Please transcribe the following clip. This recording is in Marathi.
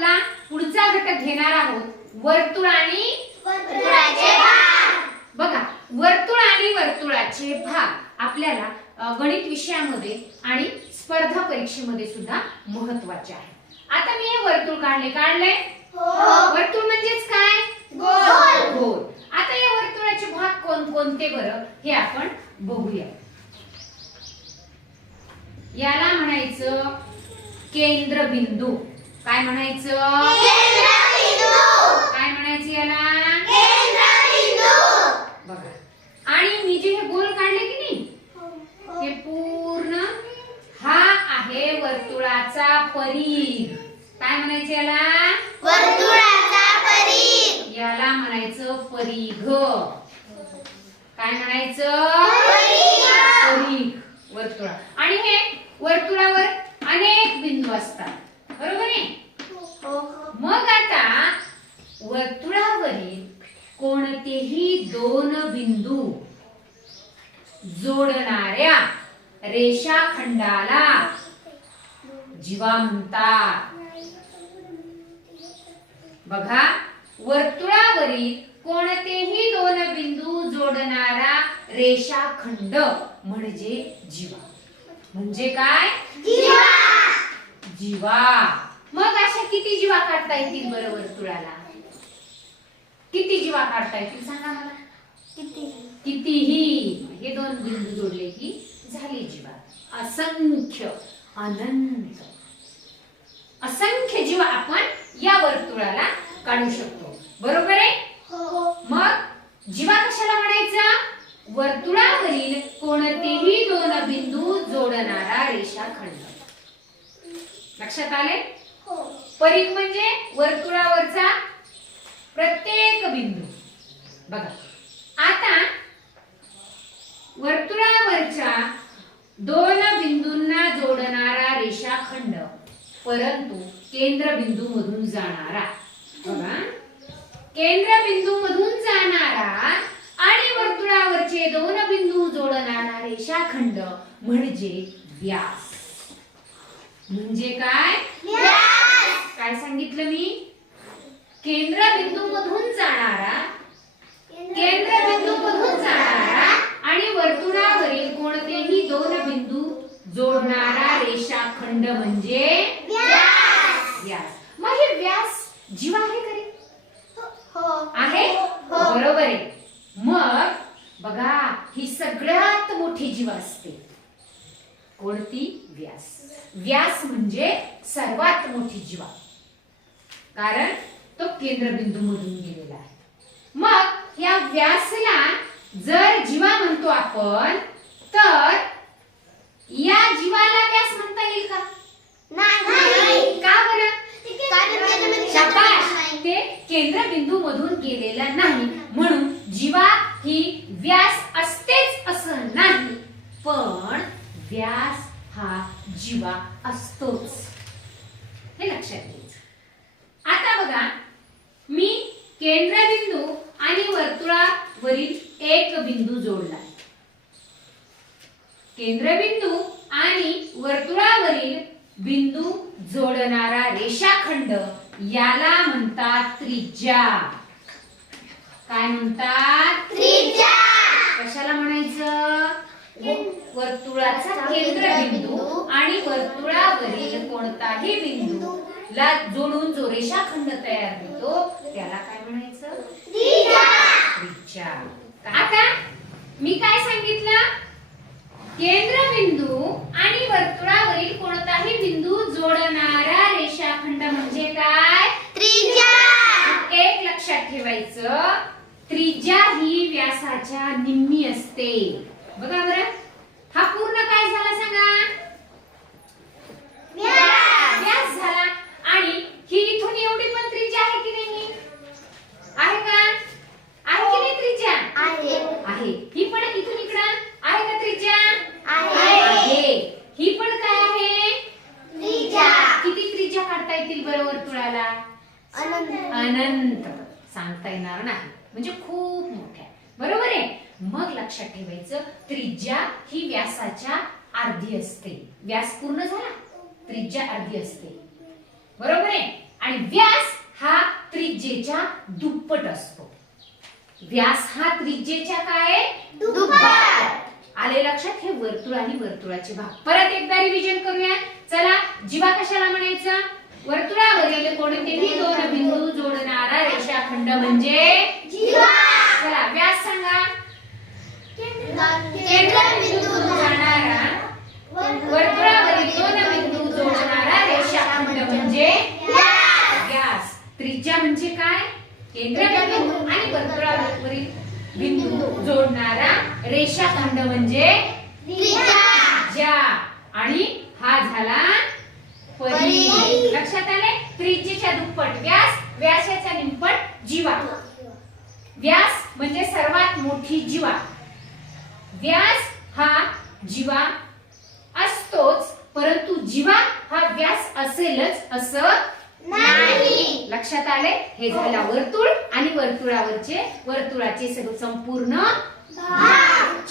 आपला पुढचा घटक घेणार आहोत वर्तुळ आणि वर्तुळाचे भाग। बघा, वर्तुळ आणि वर्तुळाचे भाग आपल्याला गणित विषयामध्ये आणि स्पर्धा परीक्षेमध्ये सुद्धा महत्त्वाचे आहे। आता मी हे वर्तुळ काढले वर्तुळ म्हणजेच काय? गोल। गोल। आता या वर्तुळाचे भाग कोणकोणते बरं हे आपण बघूया। याला म्हणायचं केंद्रबिंदू। काय म्हणायचं? केंद्रबिंदू। काय म्हणायचं याला? केंद्रबिंदू। बघा, आणि मी जे हे गोल काढले की नाही, हे पूर्ण हा आहे वर्तुळाचा परिघ। काय म्हणायचं याला? वर्तुळाचा परिघ। याला म्हणायचं परिघ। काय म्हणायचं? परिघ वर्तुळा। आणि हे वर्तुळावर अनेक बिंदू असतात, बरोबर आहे? मग आता वर्तुळावरील कोणतेही दोन बिंदू जोडणाऱ्या रेषाखंडाला जीवा म्हणतात। बघा, वर्तुळावरील कोणतेही दोन बिंदू जोडणारा रेषाखंड म्हणजे जीवा। म्हणजे काय? जीवा। जीवा। मग अशा किती जीवा काढता येतील बरं वर्तुळाला? किती जीवा काढता येतील सांगा मला? कितीही। हे दोन बिंदू जोडले की झाली जीवा। असंख्य, अनंत, असंख्य जीवा आपण या वर्तुळाला काढू शकतो, बरोबर आहे? मग जीवा कशाला म्हणायचं? वर्तुळावरील कोणतेही दोन बिंदू जोडणारा रेषाखंड। लक्षात आले? परिघ म्हणजे वर्तुळावरचा प्रत्येक बिंदू। बघा, आता वर्तुळावरच्या दोन बिंदूंना जोडणारा रेषाखंड परंतु केंद्रबिंदू मधून जाणारा। बघा, केंद्रबिंदू मधून जाणारा आणि वर्तुळावरचे दोन बिंदू जोडणारा रेषाखंड म्हणजे व्यास। म्हणजे काय? व्यास। काय सांगितलं मी? केंद्रबिंदू मधून जाणारा आणि वर्तुळावरील कोणतेही दोन बिंदू जोडणारा रेषाखंड म्हणजे व्यास। व्यास। मग हे व्यास जीवा आहे खरी? आहे? बरोबर आहे। मग बघा, ही सगळ्यात मोठी जीवा असते। कोणती? व्यास। व्यास म्हणजे सर्वात मोठी जीवा, कारण तो केंद्रबिंदू मधून गेलेला आहे। मग या व्यासला जर जीवा म्हणतो आपण, तर या जीवाला व्यास म्हणता येईल का? नाही। का बरं? शाबास, ते केंद्रबिंदू मधून गेलेला नाही, म्हणून जीवा ही व्यास असतेच असं नाही, पण व्यास हा जीवा असतोच, हे लक्षात घ्यायचं। आता बघा, मी केंद्रबिंदू आणि वर्तुळावरील एक बिंदू जोडला। केंद्रबिंदू आणि वर्तुळावरील बिंदू जोडणारा रेषाखंड याला म्हणतात त्रिज्या। काय म्हणतात? त्रिज्या। कशाला म्हणायचं? वर्तुळाचा केंद्रबिंदू आणि वर्तुळावरील कोणताही बिंदू ला जोडून जो रेषाखंड तयार होतो त्याला काय म्हणायचं? त्रिज्या। त्रिज्या। आता मी काय सांगितलं? केंद्रबिंदू आणि वर्तुळावरील कोणताही बिंदू जोडणारा रेषाखंड म्हणजे काय? त्रिज्या। एक लक्षात ठेवायचं, त्रिज्या ही व्यासाच्या निम्मी असते। बघा बरं, हा पूर्ण काय झाला सांगा? व्यास झाला। आणि ही इथून एवढी पण त्रिज्या आहे की नाही? आहे का? आहे की नाही त्रिज्या? आहे। ही पण इथून इकडे आहे का त्रिज्या? आहे। ही पण काय आहे? त्रिज्या। किती त्रिज्या काढता येतील बरं वर्तुळाला? अनंत। सांगता येणार नाही, म्हणजे खूप मोठ्या, बरोबर आहे? मग लक्षात ठेवायचं, त्रिज्या ही व्यासाच्या अर्धी असते। व्यास पूर्ण झाला, त्रिज्या अर्धी असते, बरोबर आहे? आणि त्रिज्येच्या दुप्पट असतो. व्यास हा त्रिज्येच्या काय दुप्पट. आले लक्षात? हे वर्तुळ आणि वर्तुळाचे भाग. परत एकदा रिव्हिजन करूया. चला, जीवा कशाला म्हणायचं? वर्तुळावरील कोणतेही दोन बिंदू जोडणारा रेषाखंड म्हणजे जीवा. चला, व्यास सांगा. केंद्रबिंदू जाणारा वर्तुळावरील दोन बिंदू जोडणारा रेषाखंड म्हणजे व्यास. त्रिज्या म्हणजे काय? केंद्रबिंदू आणि वर्तुळावरील बिंदू जोडणारा रेषाखंड म्हणजे त्रिज्या. आणि हा झाला परिघ. लक्षात आले? त्रिज्येच्या दुप्पट व्यास, व्यासाच्या निम्पट जीवा. व्यास म्हणजे सर्वात मोठी जीवा. व्यास हा जीवा असतोच, परंतु जीवा हा व्यास असेलच असं नाही. लक्षात आले? हे झाला वर्तुळ आणि वर्तुळाचे संपूर्ण भाग.